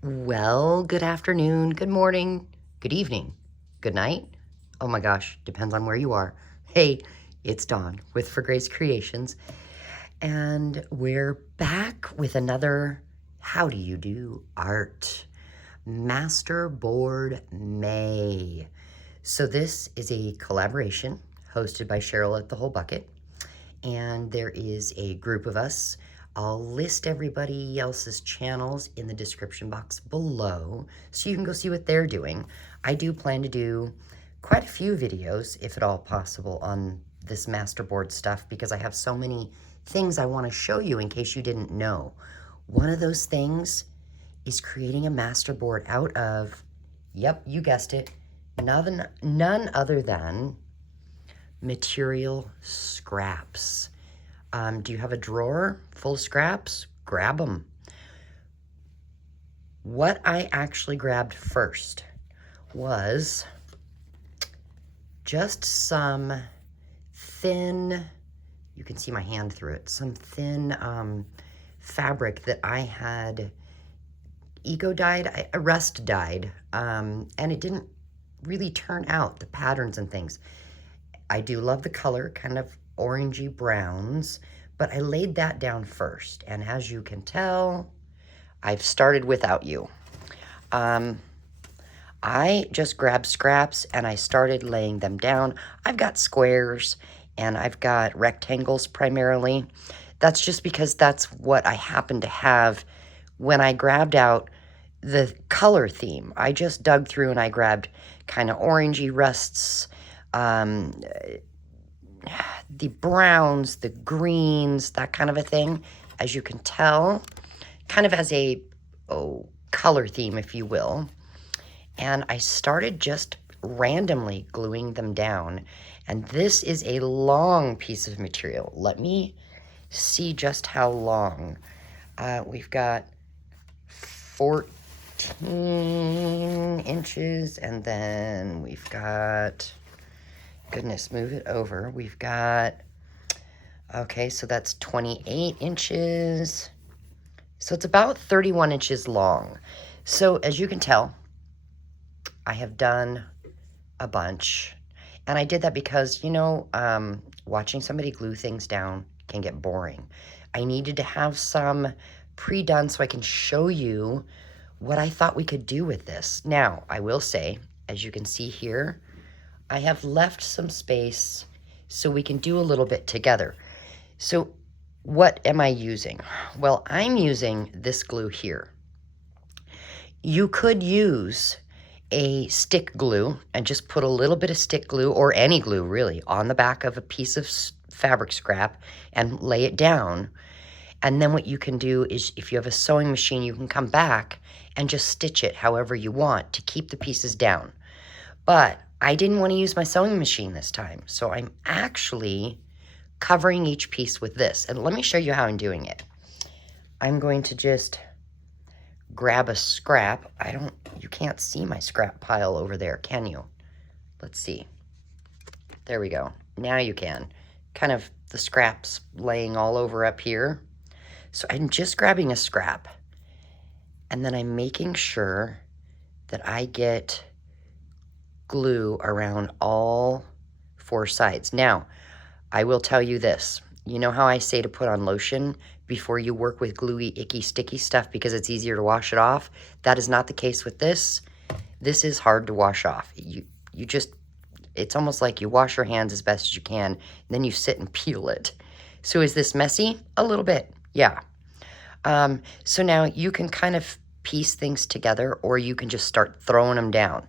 Well, good afternoon, good morning, good evening, good night. Oh my gosh, depends on where you are. Hey, it's Dawn with For Grace Creations, and we're back with another How Do You Do Art Masterboard May. So this is a collaboration hosted by Sharyl at the Whole Bucket, and there is a group of us. I'll list everybody else's channels in the description box below so you can go see what they're doing. I do plan to do quite a few videos, if at all possible, on this masterboard stuff because I have so many things I want to show you in case you didn't know. One of those things is creating a masterboard out of, yep, you guessed it, none other than material scraps. Do you have a drawer full of scraps? Grab them. What I actually grabbed first was just some thin, you can see my hand through it, some thin fabric that I had eco-dyed, rust dyed, and it didn't really turn out, the patterns and things. I do love the color, kind of orangey browns, but I laid that down first. And as you can tell, I've started without you. I just grabbed scraps and I started laying them down. I've got squares and I've got rectangles primarily. That's just because that's what I happen to have when I grabbed out the color theme. I just dug through and I grabbed kind of orangey rusts, the browns, the greens, that kind of a thing, as you can tell, kind of as a color theme, if you will. And I started just randomly gluing them down. And this is a long piece of material. Let me see just how long. We've got 14 inches, and then we've got, goodness, move it over. We've got, okay, so that's 28 inches. So it's about 31 inches long. So as you can tell, I have done a bunch. And I did that because, you know, watching somebody glue things down can get boring. I needed to have some pre-done so I can show you what I thought we could do with this. Now, I will say, as you can see here, I have left some space so we can do a little bit together. So what am I using? Well, I'm using this glue here. You could use a stick glue and just put a little bit of stick glue, or any glue really, on the back of a piece of fabric scrap and lay it down. And then what you can do is, if you have a sewing machine, you can come back and just stitch it however you want to keep the pieces down. But I didn't want to use my sewing machine this time, so I'm actually covering each piece with this. And let me show you how I'm doing it. I'm going to just grab a scrap. You can't see my scrap pile over there, can you? Let's see. There we go. Now you can. Kind of the scraps laying all over up here. So I'm just grabbing a scrap, and then I'm making sure that I get glue around all four sides. Now, I will tell you this. You know how I say to put on lotion before you work with gluey, icky, sticky stuff because it's easier to wash it off? That is not the case with this. This is hard to wash off. You just, it's almost like you wash your hands as best as you can, and then you sit and peel it. So is this messy? A little bit, yeah. So now you can kind of piece things together, or you can just start throwing them down.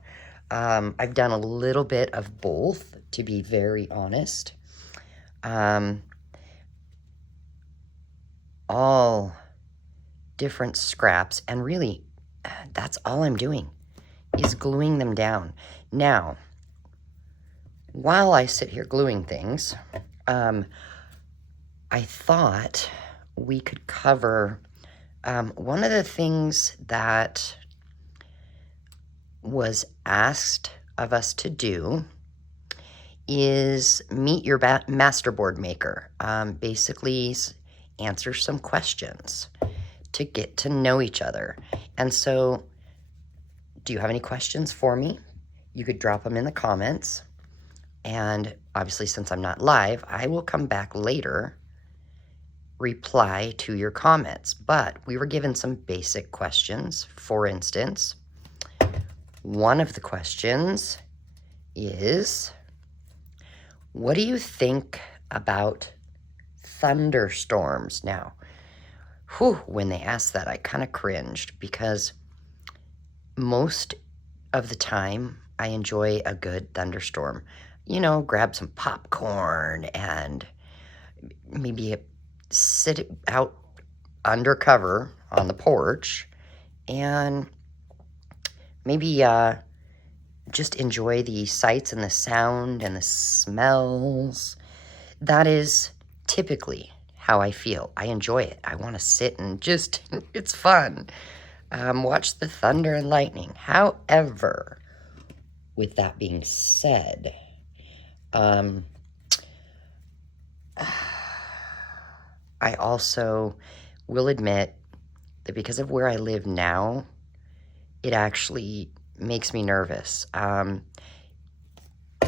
I've done a little bit of both, to be very honest. All different scraps, and really, that's all I'm doing, is gluing them down. Now, while I sit here gluing things, I thought we could cover one of the things that was asked of us to do is meet your masterboard maker. Basically answer some questions. to get to know each other. And so, do you have any questions for me? You could drop them in the comments. And obviously, since I'm not live, I will come back later, reply to your comments. But we were given some basic questions. For instance, one of the questions is, what do you think about thunderstorms? Now, when they asked that, I kind of cringed, because most of the time I enjoy a good thunderstorm. You know, grab some popcorn and maybe sit out under cover on the porch and maybe just enjoy the sights and the sound and the smells. That is typically how I feel. I enjoy it. I want to sit and just, it's fun. Watch the thunder and lightning. However, with that being said, I also will admit that because of where I live now, it actually makes me nervous.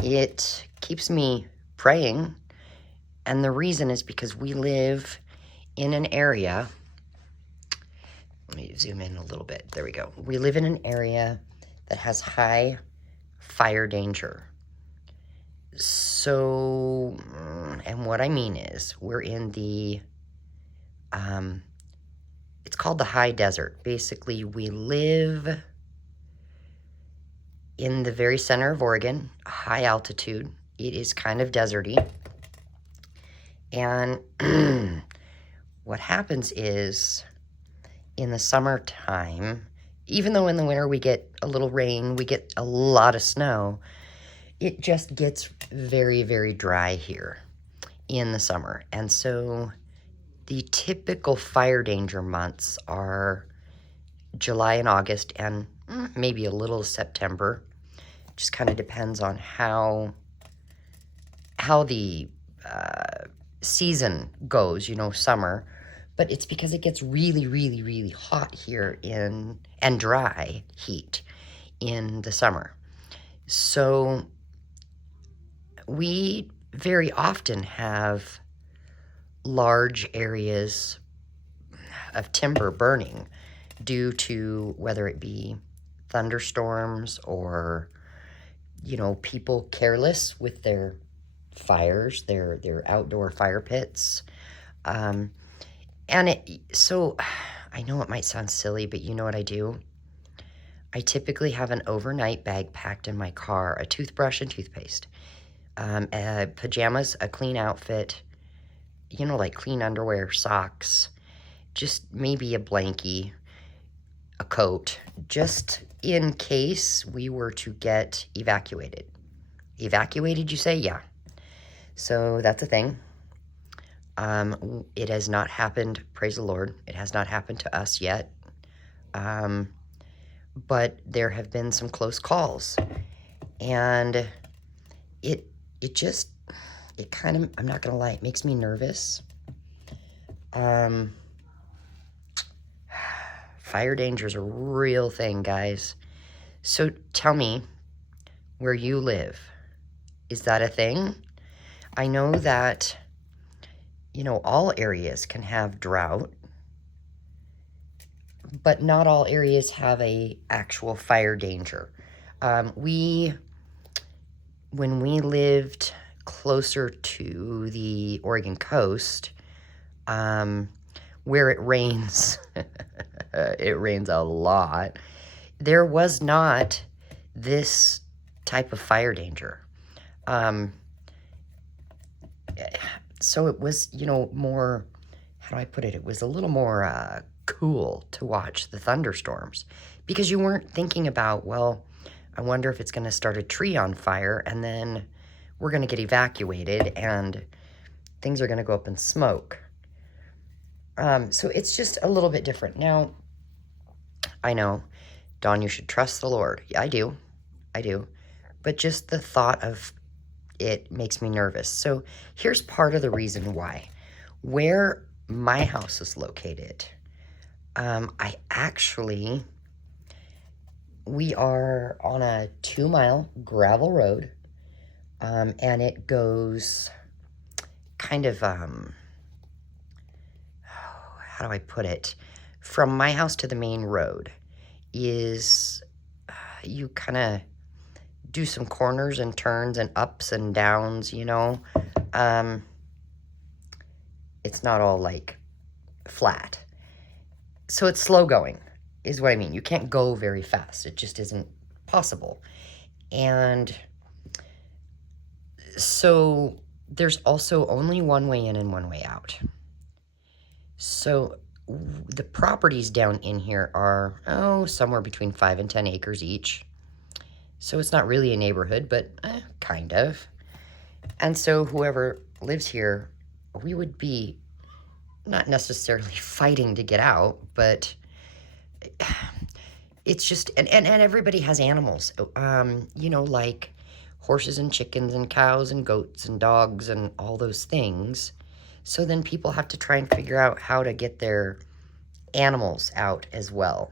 It keeps me praying, and the reason is because we live in an area. Let me zoom in a little bit. There we go. We live in an area that has high fire danger. So, and what I mean is, we're in the, it's called the high desert. Basically, we live in the very center of Oregon, high altitude. It is kind of deserty. And what happens is, in the summertime, even though in the winter we get a little rain, we get a lot of snow, it just gets very, very dry here in the summer. And so the typical fire danger months are July and August, and maybe a little September. Just kind of depends on how the season goes, you know, summer. But it's because it gets really, really, really hot here and dry heat in the summer. So we very often have large areas of timber burning due to whether it be thunderstorms or, you know, people careless with their fires, their outdoor fire pits. So I know it might sound silly, but you know what I do? I typically have an overnight bag packed in my car, a toothbrush and toothpaste, pajamas, a clean outfit, you know, like clean underwear, socks, just maybe a blankie, a coat, just in case we were to get evacuated. Evacuated, you say? Yeah. So that's a thing. It has not happened, praise the Lord. It has not happened to us yet. But there have been some close calls. And it kind of, I'm not going to lie, it makes me nervous. Fire danger is a real thing, guys. So tell me, where you live, is that a thing? I know that, you know, all areas can have drought, but not all areas have a actual fire danger. When we lived closer to the Oregon coast, where it rains, it rains a lot, there was not this type of fire danger. So it was, you know, more, how do I put it? It was a little more cool to watch the thunderstorms, because you weren't thinking about, well, I wonder if it's going to start a tree on fire and then we're going to get evacuated and things are going to go up in smoke. So it's just a little bit different. Now, I know, Dawn, you should trust the Lord. Yeah, I do. But just the thought of it makes me nervous. So here's part of the reason why. Where my house is located, We are on a 2-mile gravel road, and it goes kind of, how do I put it? From my house to the main road is, you kind of do some corners and turns and ups and downs, you know. It's not all like flat. So it's slow going, is what I mean. You can't go very fast. It just isn't possible. And so there's also only one way in and one way out. So the properties down in here are, somewhere between 5 and 10 acres each. So it's not really a neighborhood, but kind of. And so whoever lives here, we would be not necessarily fighting to get out, but it's just, and everybody has animals, you know, like horses and chickens and cows and goats and dogs and all those things. So then people have to try and figure out how to get their animals out as well.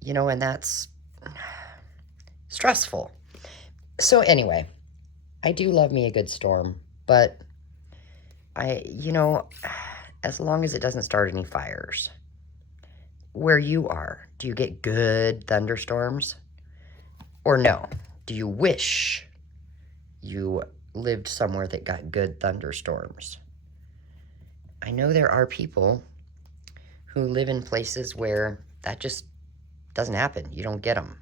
You know, and that's stressful. So anyway, I do love me a good storm, but as long as it doesn't start any fires. Where you are, do you get good thunderstorms? Or no? Do you wish you lived somewhere that got good thunderstorms? I know there are people who live in places where that just doesn't happen. You don't get them.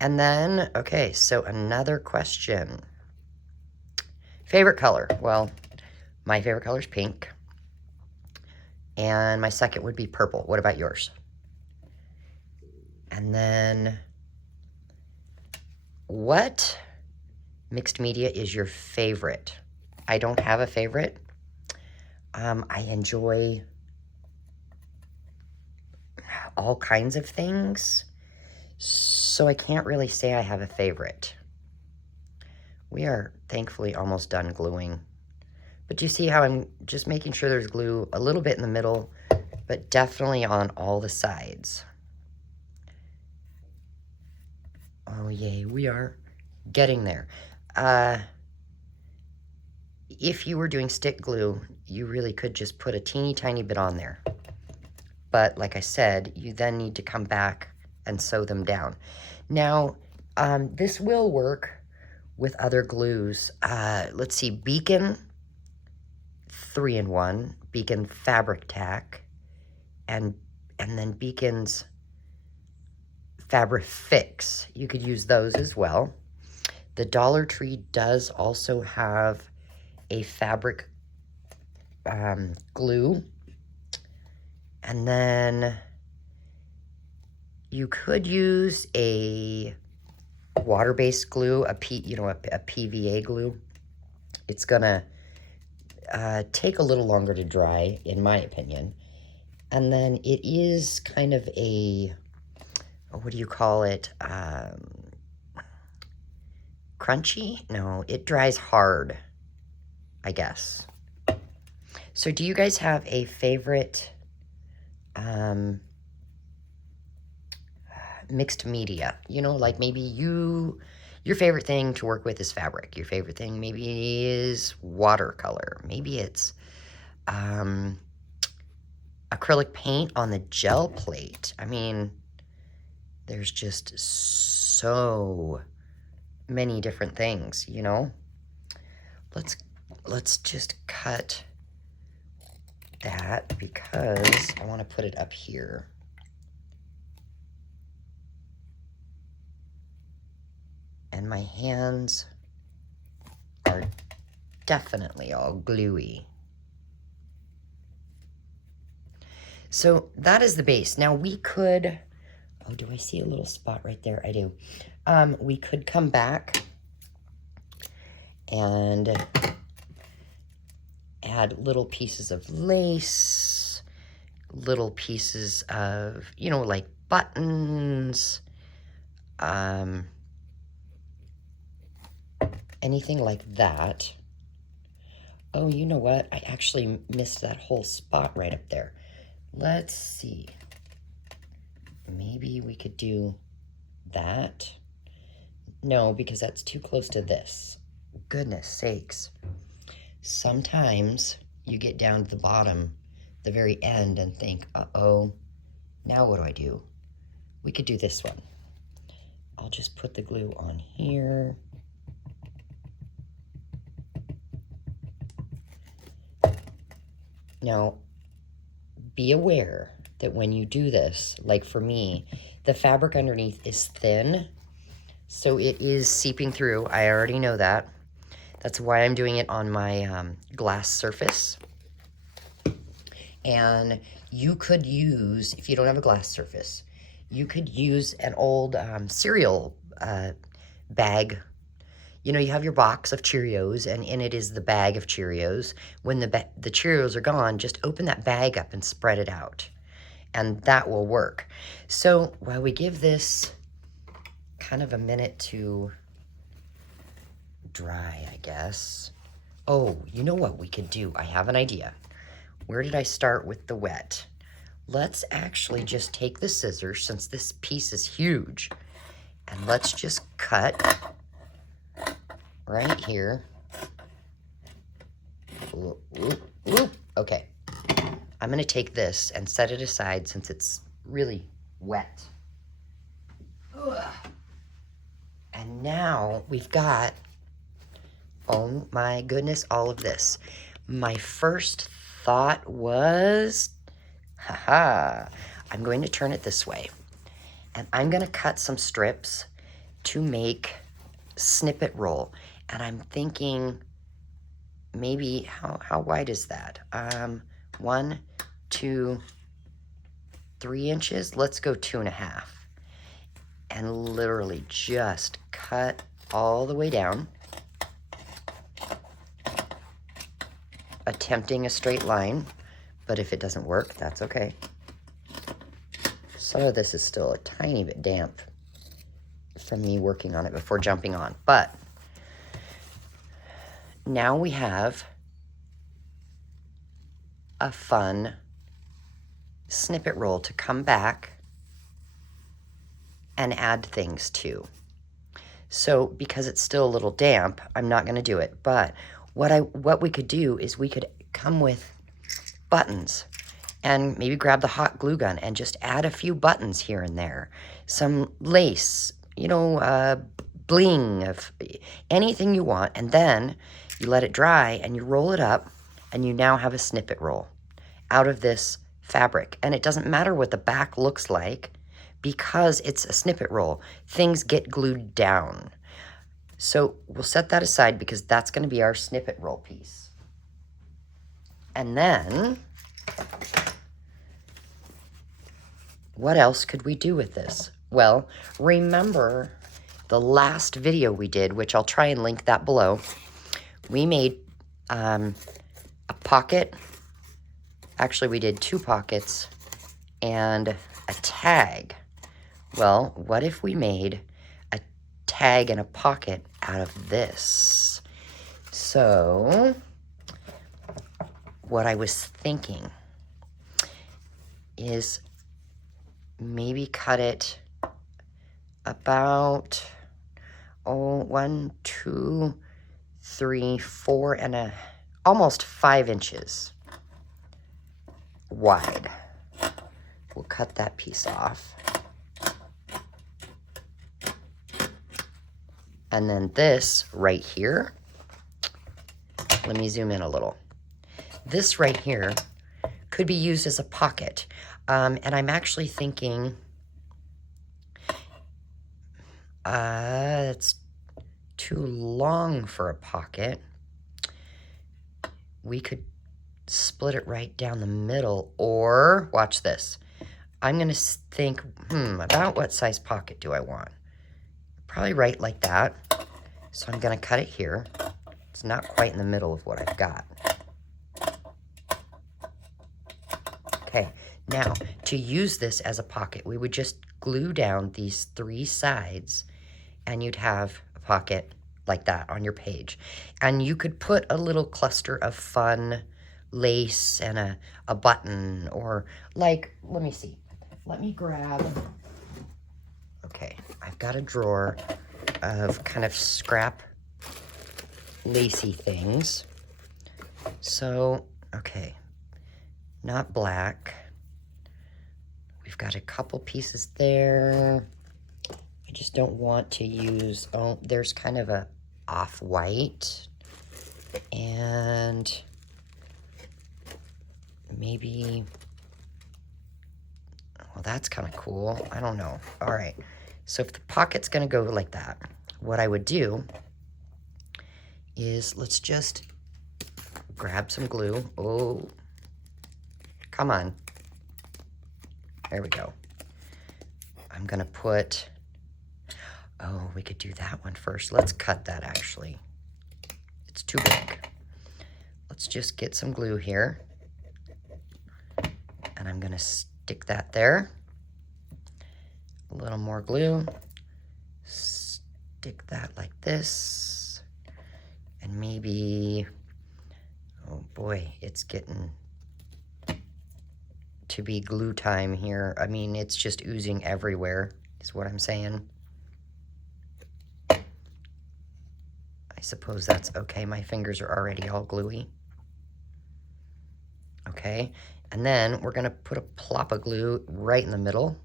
And then, okay, so another question. Favorite color? Well, my favorite color is pink. And my second would be purple. What about yours? And then, what mixed media is your favorite? I don't have a favorite. I enjoy all kinds of things, so I can't really say I have a favorite. We are thankfully almost done gluing. But you see how I'm just making sure there's glue a little bit in the middle, but definitely on all the sides. Oh, yay, we are getting there. If you were doing stick glue, you really could just put a teeny tiny bit on there. But like I said, you then need to come back and sew them down. Now, this will work with other glues. Let's see, Beacon 3-in-1, Beacon Fabric Tack, and then Beacon's Fabric Fix. You could use those as well. The Dollar Tree does also have a fabric glue. And then you could use a water-based glue, a PVA glue. It's gonna take a little longer to dry, in my opinion. And then it is kind of a, what do you call it? Crunchy? No, it dries hard, I guess. So do you guys have a favorite mixed media? You know, like maybe your favorite thing to work with is fabric. Your favorite thing maybe is watercolor. Maybe it's acrylic paint on the gel plate. I mean, there's just so many different things, you know? Let's just cut that because I want to put it up here. And my hands are definitely all gluey. So that is the base. Now we could, oh, do I see a little spot right there? I do. We could come back and add little pieces of lace, little pieces of, you know, like buttons, anything like that. Oh, you know what? I actually missed that whole spot right up there. Let's see. Maybe we could do that. No, because that's too close to this. Goodness sakes. Sometimes you get down to the bottom, the very end, and think, uh-oh, now what do I do? We could do this one. I'll just put the glue on here. Now, be aware that when you do this, like for me, the fabric underneath is thin, so it is seeping through. I already know that. That's why I'm doing it on my glass surface. And you could use, if you don't have a glass surface, you could use an old cereal bag. You know, you have your box of Cheerios, and in it is the bag of Cheerios. When the Cheerios are gone, just open that bag up and spread it out. And that will work. So while we give this kind of a minute to dry, I guess. Oh, you know what we could do? I have an idea. Where did I start with the wet? Let's actually just take the scissors, since this piece is huge, and let's just cut right here. Ooh, ooh, ooh. Okay. I'm going to take this and set it aside since it's really wet. Ugh. And now we've got, oh my goodness, all of this. My first thought was, haha, I'm going to turn it this way. And I'm going to cut some strips to make snippet roll. And I'm thinking maybe, how wide is that? 1, 2, 3 inches. Let's go 2.5. And literally just cut all the way down, attempting a straight line, but if it doesn't work, that's okay. Some of this is still a tiny bit damp from me working on it before jumping on, but now we have a fun snippet roll to come back and add things to. So because it's still a little damp, I'm not going to do it, but what we could do is we could come with buttons and maybe grab the hot glue gun and just add a few buttons here and there. Some lace, you know, bling, of anything you want, and then you let it dry and you roll it up and you now have a snippet roll out of this fabric. And it doesn't matter what the back looks like because it's a snippet roll. Things get glued down. So we'll set that aside because that's going to be our snippet roll piece. And then, what else could we do with this? Well, remember the last video we did, which I'll try and link that below. We made a pocket. Actually, we did 2 pockets and a tag. Well, what if we made a tag and a pocket out of this? So what I was thinking is maybe cut it about, 1, 2, 3, 4, and almost 5 inches wide. We'll cut that piece off. And then this right here, let me zoom in a little. This right here could be used as a pocket. And I'm actually thinking, it's too long for a pocket. We could split it right down the middle, or, watch this. I'm gonna think, about what size pocket do I want? Probably right like that. So I'm gonna cut it here. It's not quite in the middle of what I've got. Okay, now to use this as a pocket, we would just glue down these 3 sides and you'd have a pocket like that on your page. And you could put a little cluster of fun lace and a button, or like, let me see. Let me grab, okay, I've got a drawer of kind of scrap lacy things. So, okay, not black. We've got a couple pieces there. I just don't want to use, oh, there's kind of a off-white, and maybe, well, that's kind of cool. I don't know. All right, so if the pocket's gonna go like that, what I would do is, let's just grab some glue. Oh, come on. There we go. I'm gonna put, oh, we could do that one first. Let's cut that, actually. It's too big. Let's just get some glue here. And I'm gonna stick that there. A little more glue. Stick that like this. And maybe, oh boy, it's getting to be glue time here. I mean, it's just oozing everywhere, is what I'm saying. I suppose that's okay. My fingers are already all gluey. Okay, and then we're gonna put a plop of glue right in the middle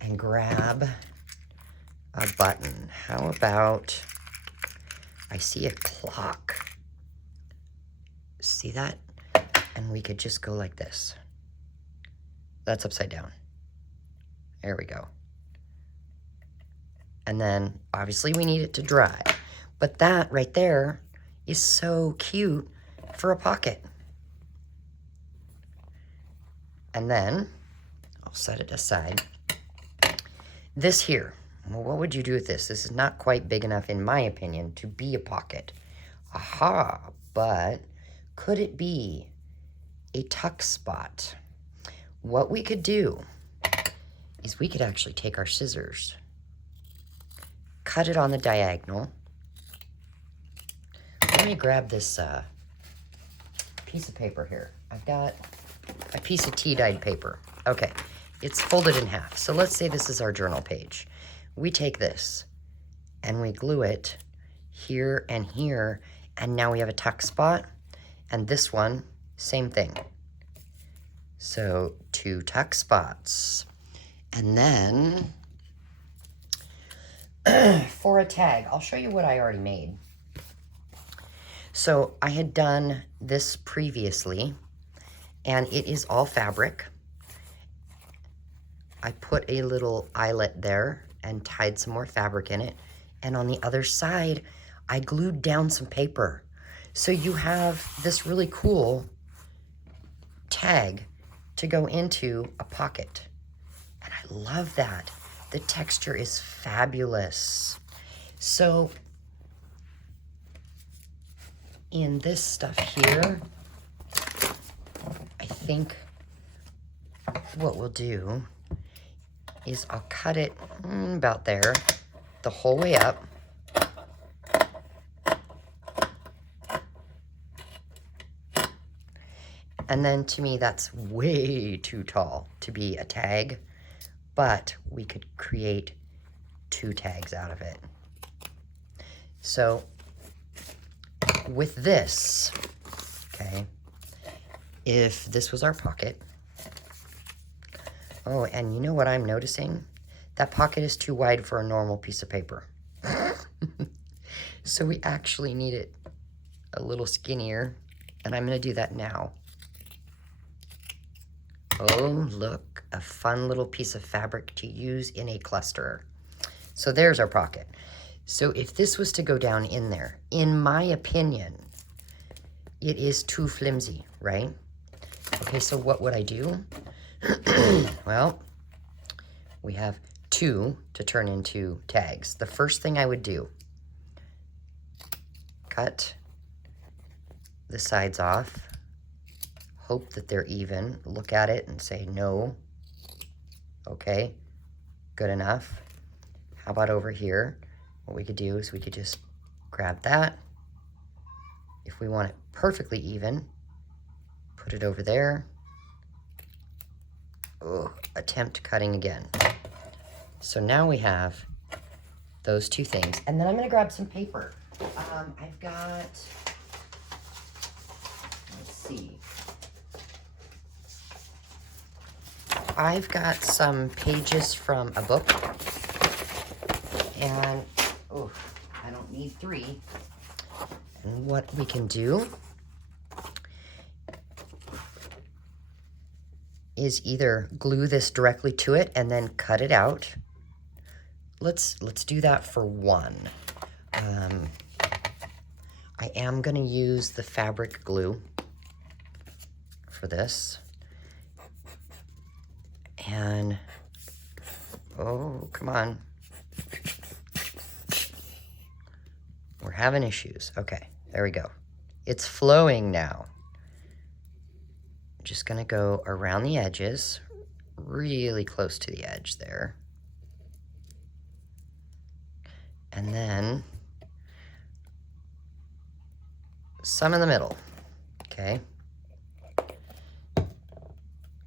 and grab a button. How about, I see a clock. See that? And we could just go like this. That's upside down. There we go. And then obviously we need it to dry. But that right there is so cute for a pocket. And then I'll set it aside. This here, well, what would you do with this? This is not quite big enough, in my opinion, to be a pocket. Aha, but could it be a tuck spot? What we could do is we could actually take our scissors, cut it on the diagonal. Let me grab this piece of paper here. I've got a piece of tea-dyed paper. Okay, it's folded in half. So let's say this is our journal page. We take this and we glue it here and here, and now we have a tuck spot. And this one, same thing. So 2 tuck spots. And then for a tag, I'll show you what I already made. So I had done this previously, and it is all fabric. I put a little eyelet there and tied some more fabric in it. And on the other side, I glued down some paper. So you have this really cool tag to go into a pocket. And I love that. The texture is fabulous. So in this stuff here, I think what we'll do is I'll cut it about there, the whole way up. And then to me, that's way too tall to be a tag, but we could create 2 tags out of it. So with this, okay, if this was our pocket, oh, and you know what I'm noticing? That pocket is too wide for a normal piece of paper. So we actually need it a little skinnier, and I'm gonna do that now. Oh, look, a fun little piece of fabric to use in a cluster. So there's our pocket. So if this was to go down in there, in my opinion, it is too flimsy, right? Okay, so what would I do? Well, we have 2 to turn into tags. The first thing I would do, cut the sides off, hope that they're even, look at it and say no. Okay, good enough. How about over here? What we could do is we could just grab that. If we want it perfectly even, put it over there. Oh, attempt cutting again. So now we have those two things. And then I'm gonna grab some paper. I've got, let's see. I've got some pages from a book. And, oh, I don't need 3. And what we can do is either glue this directly to it and then cut it out. Let's do that for one. I am gonna use the fabric glue for this. And, oh, come on. We're having issues. Okay, there we go. It's flowing now. I'm just gonna go around the edges, really close to the edge there. And then some in the middle, okay?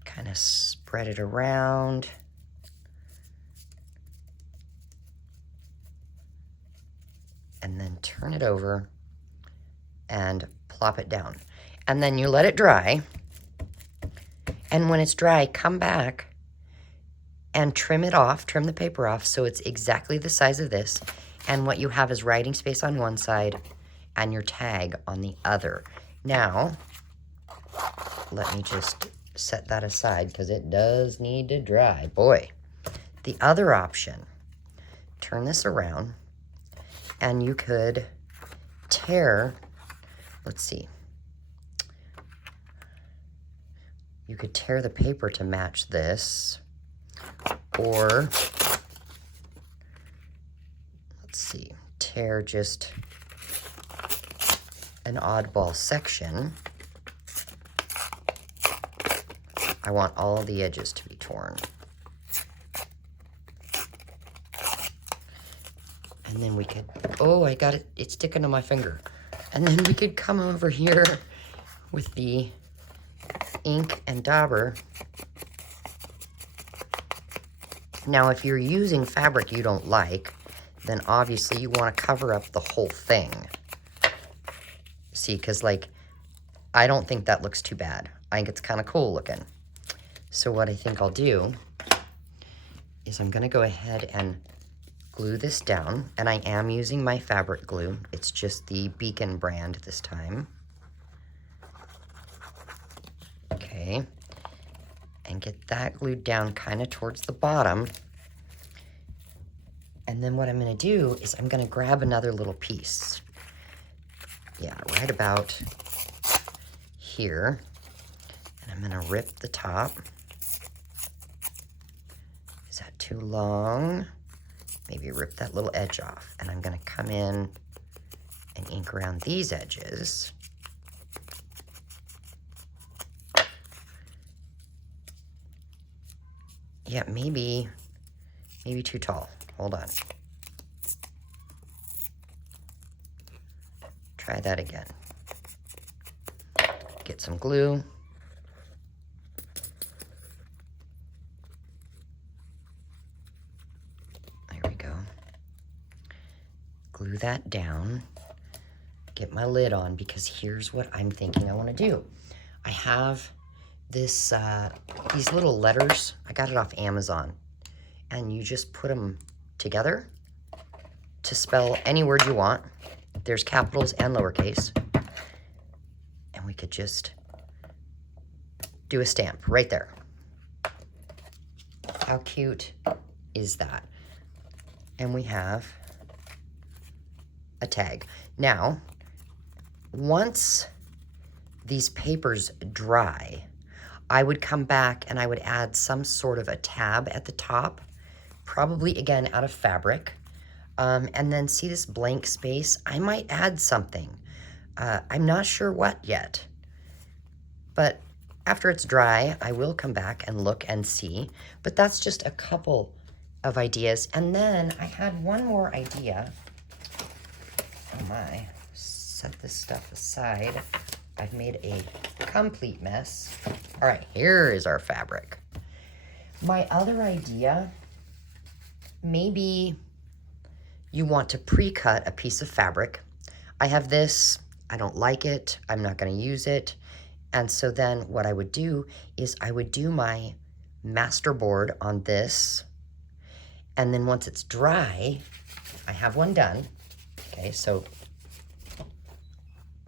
Kind of spread it around. And then turn it over and plop it down. And then you let it dry. And when it's dry, come back and trim it off, trim the paper off so it's exactly the size of this. And what you have is writing space on one side and your tag on the other. Now, let me just set that aside because it does need to dry. Boy, the other option, turn this around and you could tear, let's see. You could tear the paper to match this, or let's see, tear just an oddball section. I want all of the edges to be torn. And then we could, oh, I got it, it's sticking to my finger. And then we could come over here with the ink and dauber. Now, if you're using fabric you don't like, then obviously you want to cover up the whole thing. See, because like, I don't think that looks too bad. I think it's kind of cool looking. So what I think I'll do is I'm going to go ahead and glue this down. And I am using my fabric glue. It's just the Beacon brand this time. Okay. And get that glued down kind of towards the bottom. And then what I'm going to do is I'm going to grab another little piece. Yeah, right about here. And I'm going to rip the top. Is that too long? Maybe rip that little edge off. And I'm going to come in and ink around these edges. Yeah, maybe too tall. Hold on. Try that again. Get some glue. There we go. Glue that down. Get my lid on because here's what I'm thinking I want to do. I have this, these little letters. I got it off Amazon. And you just put them together to spell any word you want. There's capitals and lowercase. And we could just do a stamp right there. How cute is that? And we have a tag. Now, once these papers dry, I would come back and I would add some sort of a tab at the top, probably again out of fabric. And then see this blank space? I might add something. I'm not sure what yet. But after it's dry, I will come back and look and see. But that's just a couple of ideas. And then I had one more idea. Oh my. set this stuff aside. I've made a complete mess. All right, here is our fabric. My other idea, maybe you want to pre-cut a piece of fabric. I have this, I don't like it, I'm not gonna use it. And so then what I would do is I would do my Masterboard on this. And then once it's dry, I have one done. Okay, so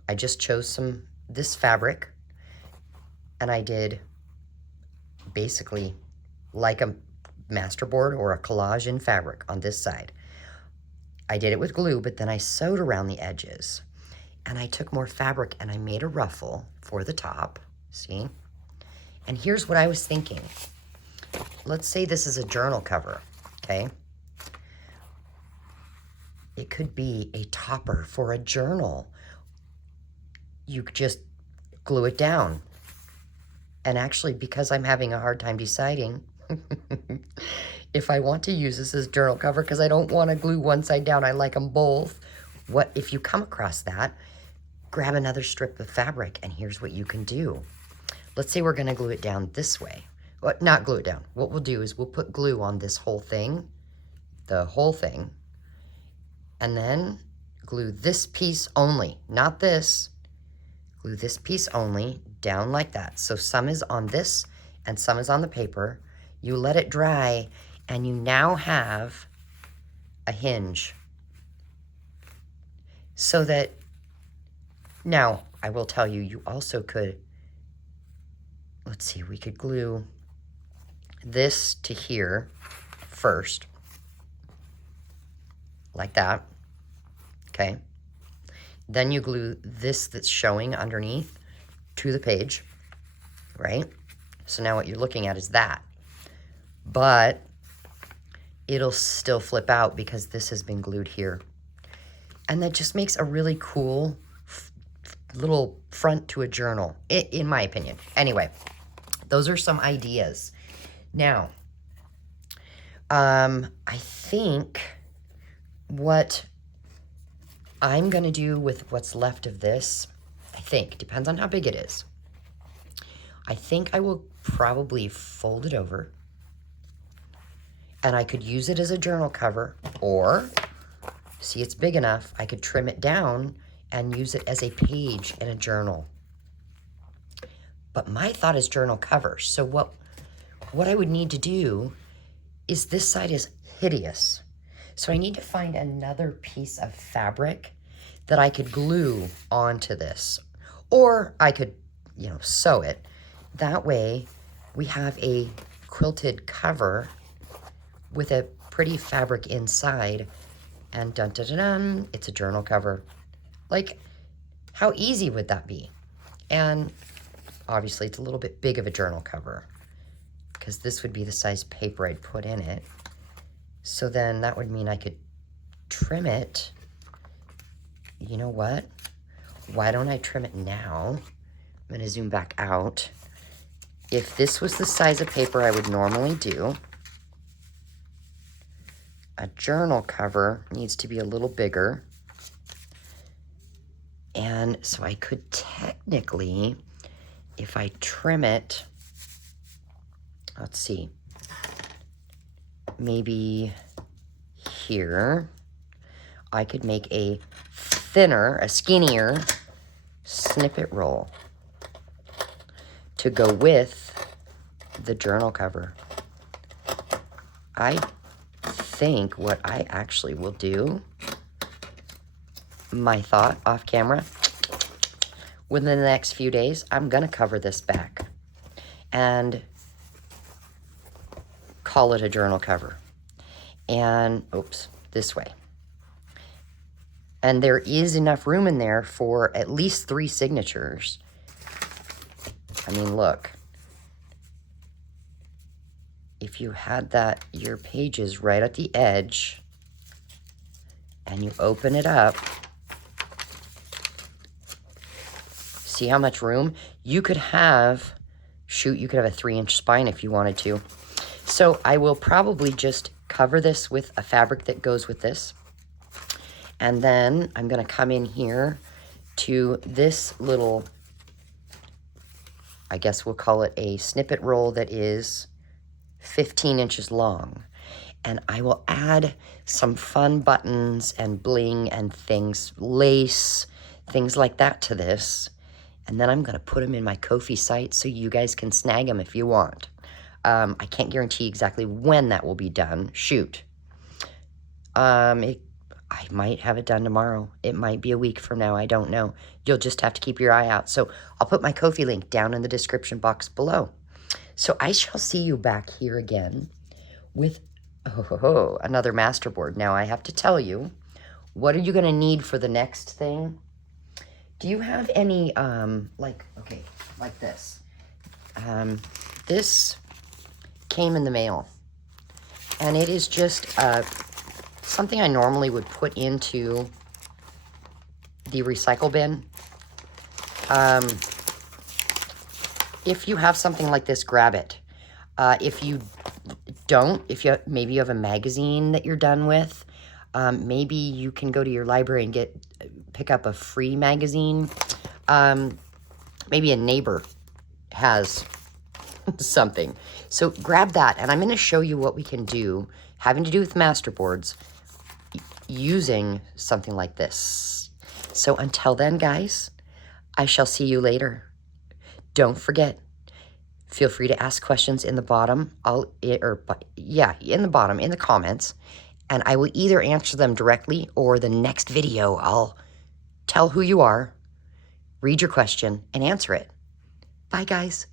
I just chose this fabric and I did basically like a Masterboard or a collage in fabric on this side. I did it with glue, but then I sewed around the edges and I took more fabric and I made a ruffle for the top, see? And here's what I was thinking. Let's say this is a journal cover, okay? It could be a topper for a journal. You just glue it down. And actually, because I'm having a hard time deciding if I want to use this as journal cover, because I don't want to glue one side down, I like them both. What if you come across that, grab another strip of fabric, and here's what you can do. Let's say we're going to glue it down this way. Well, not glue it down. What we'll do is we'll put glue on this whole thing, the whole thing, and then glue this piece only, not this. Glue this piece only down like that. So some is on this and some is on the paper. You let it dry and you now have a hinge. So that, now I will tell you, you also could, let's see, we could glue this to here first, like that, okay? Then you glue this that's showing underneath to the page, right? So now what you're looking at is that. But it'll still flip out because this has been glued here. And that just makes a really cool little front to a journal, in my opinion. Anyway, those are some ideas. Now, I think what I'm going to do with what's left of this, I think, depends on how big it is. I think I will probably fold it over. And I could use it as a journal cover, or, see, it's big enough, I could trim it down and use it as a page in a journal. But my thought is journal cover. So what I would need to do is, this side is hideous. So I need to find another piece of fabric that I could glue onto this. Or I could, you know, sew it. That way we have a quilted cover with a pretty fabric inside. And dun dun dun dun, it's a journal cover. Like, how easy would that be? And obviously it's a little bit big of a journal cover, because this would be the size paper I'd put in it. So then that would mean I could trim it. You know what? Why don't I trim it now? I'm going to zoom back out. If this was the size of paper I would normally do, a journal cover needs to be a little bigger. And so I could technically, if I trim it, let's see, maybe here, I could make a thinner, a skinnier snippet roll to go with the journal cover. I think what I actually will do, my thought off camera, within the next few days, I'm gonna cover this back and call it a journal cover. And, oops, this way. And there is enough room in there for at least 3 signatures. I mean, look. If you had that, your pages right at the edge, and you open it up, see how much room? You could have, shoot, you could have a 3-inch spine if you wanted to. So I will probably just cover this with a fabric that goes with this. And then I'm going to come in here to this little, I guess we'll call it a snippet roll that is 15 inches long. And I will add some fun buttons and bling and things, lace, things like that to this. And then I'm going to put them in my Ko-fi site so you guys can snag them if you want. I can't guarantee exactly when that will be done. Shoot. I might have it done tomorrow. It might be a week from now. I don't know. You'll just have to keep your eye out. So I'll put my Ko-fi link down in the description box below. So I shall see you back here again with another Masterboard. Now I have to tell you, what are you going to need for the next thing? Do you have any, like this? This came in the mail. And it is just something I normally would put into the recycle bin. If you have something like this, grab it. If you don't, maybe you have a magazine that you're done with, maybe you can go to your library and pick up a free magazine. Maybe a neighbor has something. So grab that, and I'm going to show you what we can do having to do with Masterboards using something like this. So until then, guys, I shall see you later. Don't forget, feel free to ask questions in the bottom, in the bottom, in the comments, and I will either answer them directly or the next video I'll tell who you are, read your question, and answer it. Bye, guys.